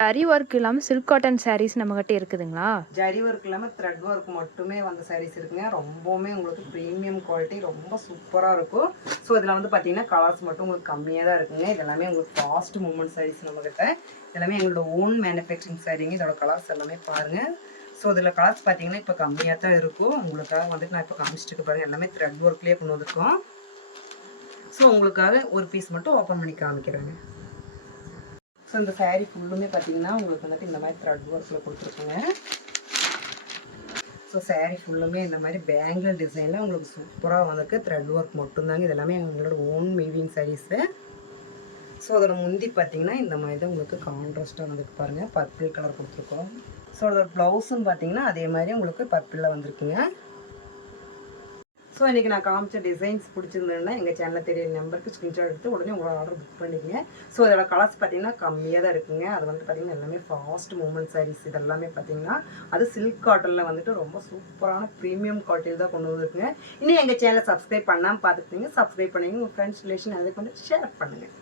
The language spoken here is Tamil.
ஜரி ஒர்க் இல்லாமல் சில்க் காட்டன் சாரீஸ் நம்மகிட்ட இருக்குதுங்களா? ஜரி ஒர்க் இல்லாமல் த்ரெட் ஒர்க் மட்டுமே வந்த சாரீஸ் இருக்குங்க. ரொம்பவுமே உங்களுக்கு ப்ரீமியம் குவாலிட்டி, ரொம்ப சூப்பராக இருக்கும். ஸோ இதில் வந்து பார்த்தீங்கன்னா கலர்ஸ் மட்டும் உங்களுக்கு கம்மியாக தான் இருக்குங்க. இதெல்லாமே உங்களுக்கு ஃபாஸ்ட் மூவ்மெண்ட் சாரீஸ் நம்மகிட்ட. இதெல்லாமே எங்களோட ஓன் மேனுஃபேக்சரிங் சாரீங்க. இதோட கலர்ஸ் எல்லாமே பாருங்கள். ஸோ இதில் கலர்ஸ் பார்த்தீங்கன்னா இப்போ கம்மியாக தான் இருக்கும். உங்களுக்காக வந்துட்டு நான் இப்போ காமிச்சிட்டு பாருங்கள். எல்லாமே த்ரெட் ஒர்க்லேயே கொண்டு வந்திருக்கோம். ஸோ உங்களுக்காக ஒரு பீஸ் மட்டும் ஓப்பன் பண்ணி காமிக்கிறேங்க. ஸோ இந்த சாரீ ஃபுல்லுமே பார்த்தீங்கன்னா உங்களுக்கு வந்துட்டு இந்த மாதிரி த்ரெட் ஒர்க்கில் கொடுத்துருக்குங்க. ஸோ சாரீ ஃபுல்லுமே இந்த மாதிரி பேங்கிள் டிசைனில் உங்களுக்கு சூப்பராக வந்திருக்கு. த்ரெட் ஒர்க் மட்டும்தாங்க. இது எல்லாமே எங்களோட ஓன் வீவிங் சாரீஸு. ஸோ அதோட முந்தி பார்த்தீங்கன்னா இந்த மாதிரி தான் உங்களுக்கு கான்ட்ராஸ்ட்டாக வந்துருக்கு பாருங்கள். பர்பிள் கலர் கொடுத்துருக்கோம். ஸோ அதோட ப்ளவுஸும் பார்த்தீங்கன்னா அதே மாதிரி உங்களுக்கு பர்பிளில் வந்திருக்குங்க. ஸோ இன்றைக்கி நான் காமிச்ச டிசைன்ஸ் பிடிச்சிருந்ததுன்னா எங்கள் சேனலில் தெரிய நம்பருக்கு ஸ்க்ரீன்ஷாட் எடுத்து உடனே உங்களோட ஆர்டர் புக் பண்ணிக்கங்க. ஸோ இதோட கலர்ஸ் பார்த்தீங்கன்னா கம்மியாக தான் இருக்குங்க. அது வந்து பார்த்திங்கன்னா எல்லாமே ஃபாஸ்ட் மூவ்மெண்ட் சாரீஸ். இதெல்லாமே பார்த்தீங்கன்னா அது சில்க் காட்டனில் வந்துட்டு ரொம்ப சூப்பரான ப்ரீமியம் குவாலிட்டியில் தான் கொண்டு வந்துருக்குங்க. இன்னும் எங்கள் சேனலை சப்ஸ்கிரைப் பண்ணாமல் பார்த்துக்கிட்டீங்க. சப்ஸ்கிரைப் பண்ணிங்க. உங்கள் ஃப்ரெண்ட்ஸ் ரிலேஷன் அதை கொண்டு ஷேர் பண்ணுங்கள்.